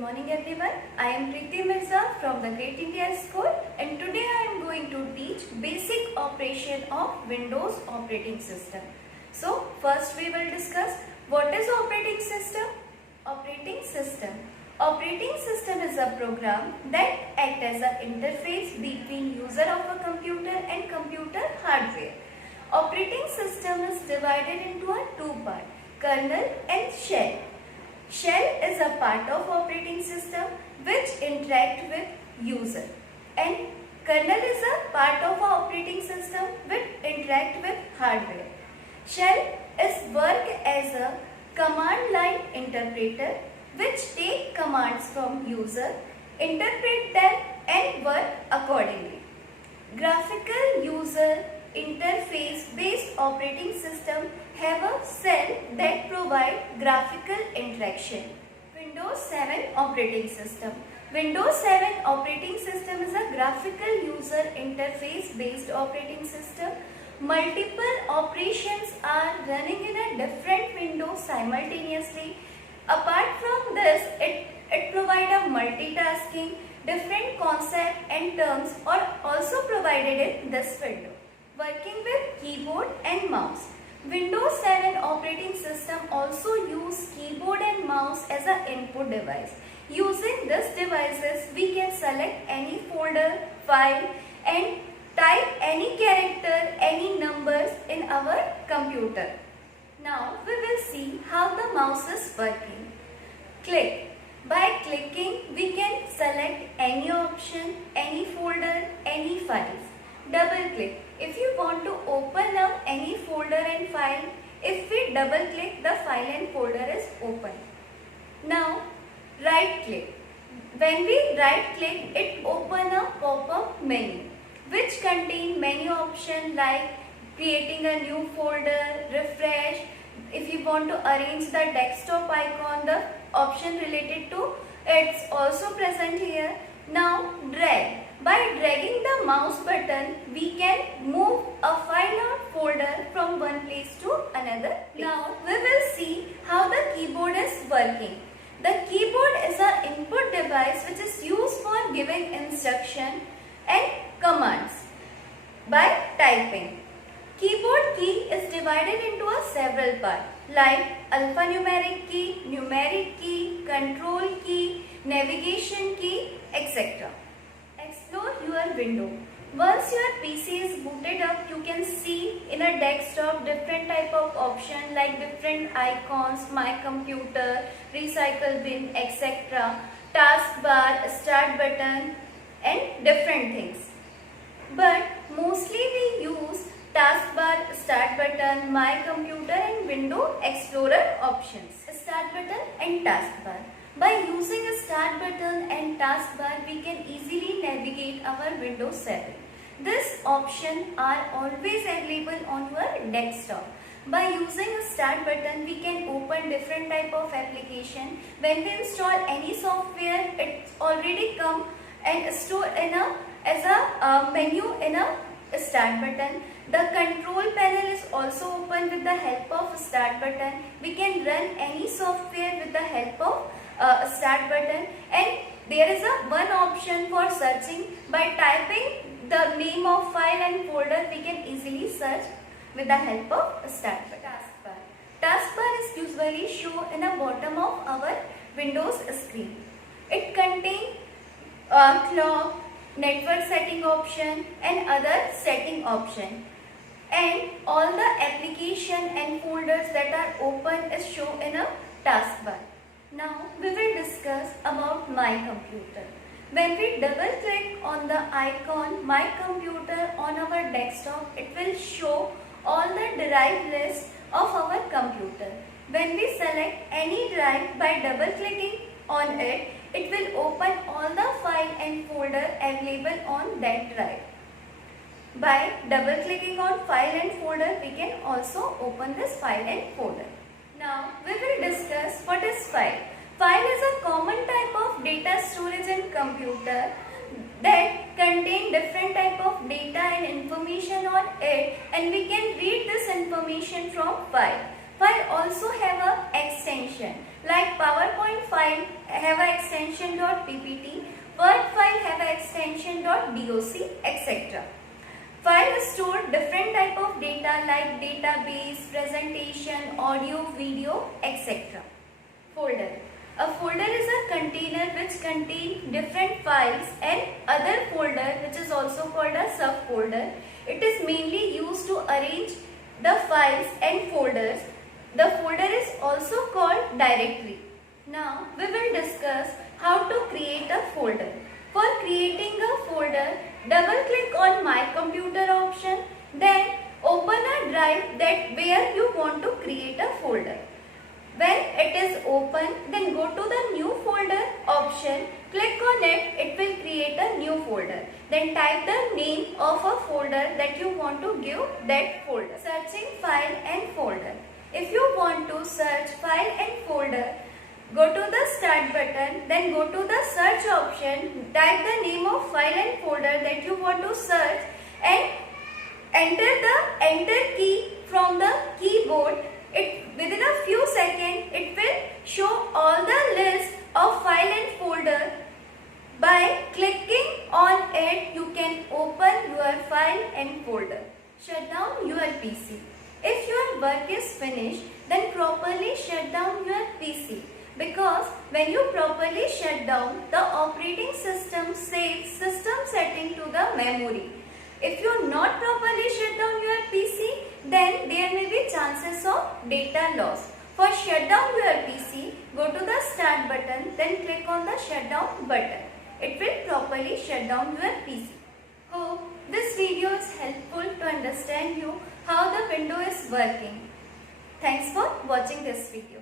morning everyone. I am Preeti Mirza from the Great India School and today I am going to teach basic operation of Windows operating system. So first we will discuss what is operating system. Operating system. Operating system is a program that acts as an interface between user of a computer and computer hardware. Operating system is divided into a two part, kernel and shell. Shell is a part of operating system which interact with user and kernel is a part of operating system which interact with hardware. Shell is work as a command line interpreter which take commands from user, interpret them and work accordingly. Graphical user interface based operating system have a cell that provide graphical interaction. Windows 7 operating system. Windows 7 operating system is a graphical user interface based operating system. Multiple operations are running in a different window simultaneously. Apart from this, it provides a multitasking. Different concepts and terms are also provided in this window. Working with keyboard and mouse. Windows 7 operating system also use keyboard and mouse as an input device. Using these devices, we can select any folder, file and type any character, any numbers in our computer. Now we will see how the mouse is working. Click. By clicking, we can select any option, any folder, any files. Double click. If you want to open up any folder and file, if we double click, the file and folder is open. Now right click. When we right click, it open a pop-up menu which contain many options like creating a new folder, refresh. If you want to arrange the desktop icon, the option related to it's also present here. Now drag. By dragging the mouse button, we can move a file or folder from one place to another place. Now we will see how the keyboard is working. The keyboard is an input device which is used for giving instruction and commands by typing. Keyboard key is divided into a several parts like alphanumeric key, numeric key, control key, navigation key, etc. Explore your window. Once your PC is booted up, you can see in a desktop different type of option like different icons, my computer, recycle bin, etc. Taskbar, start button and different things. But mostly we use taskbar, start button, my computer and window explorer options. Start button and taskbar. By using a start button and taskbar, we can easily navigate our Windows 7. This option are always available on your desktop. By using a start button, we can open different type of application. When we install any software, it's already come and stored in as a menu in a start button. The control panel is also open with the help of start button. We can run any software with the help of start button, and there is a one option for searching. By typing the name of file and folder, we can easily search with the help of start button. Taskbar. Taskbar is usually shown in the bottom of our Windows screen. It contains clock, network setting option and other setting option, and all the application and folders that are open is shown in a taskbar. Now we will discuss about my computer. When we double click on the icon my computer on our desktop, it will show all the drive list of our computer. When we select any drive by double clicking on it, it will open all the file and folder available on that drive. By double clicking on file and folder, we can also open this file and folder. Now we will discuss what is file. File is a common type of data storage in computer that contain different type of data and information on it, and we can read this information from file. File also have a extension. extension like PowerPoint file have a extension .ppt, Word file have a extension .doc, etc. File store different type of data like database, presentation, audio, video, etc. Folder. A folder is a container which contains different files and other folder which is also called a subfolder. It is mainly used to arrange the files and folders. The folder is also called directory. Now we will discuss how to create a folder. For creating a folder, double click on My Computer option, then open a drive that where you want to create a folder. When it is open, then go to the New Folder option, click on it, it will create a new folder. Then type the name of a folder that you want to give that folder. Searching file and folder. If you want to search file and folder, go to the Start button, then go to the Search option, type the name of file and folder that you want to search and enter the Enter key from the keyboard. Within a few seconds, it will show all the list of file and folder. By clicking on it, you can open your file and folder. Shut down your PC. If your work is finished, then properly shut down your PC. Because when you properly shut down, the operating system saves system setting to the memory. If you not properly shut down your PC, then there may be chances of data loss. For shut down your PC, go to the Start button, then click on the Shutdown button. It will properly shut down your PC. Hope this video is helpful to understand you how the window is working. Thanks for watching this video.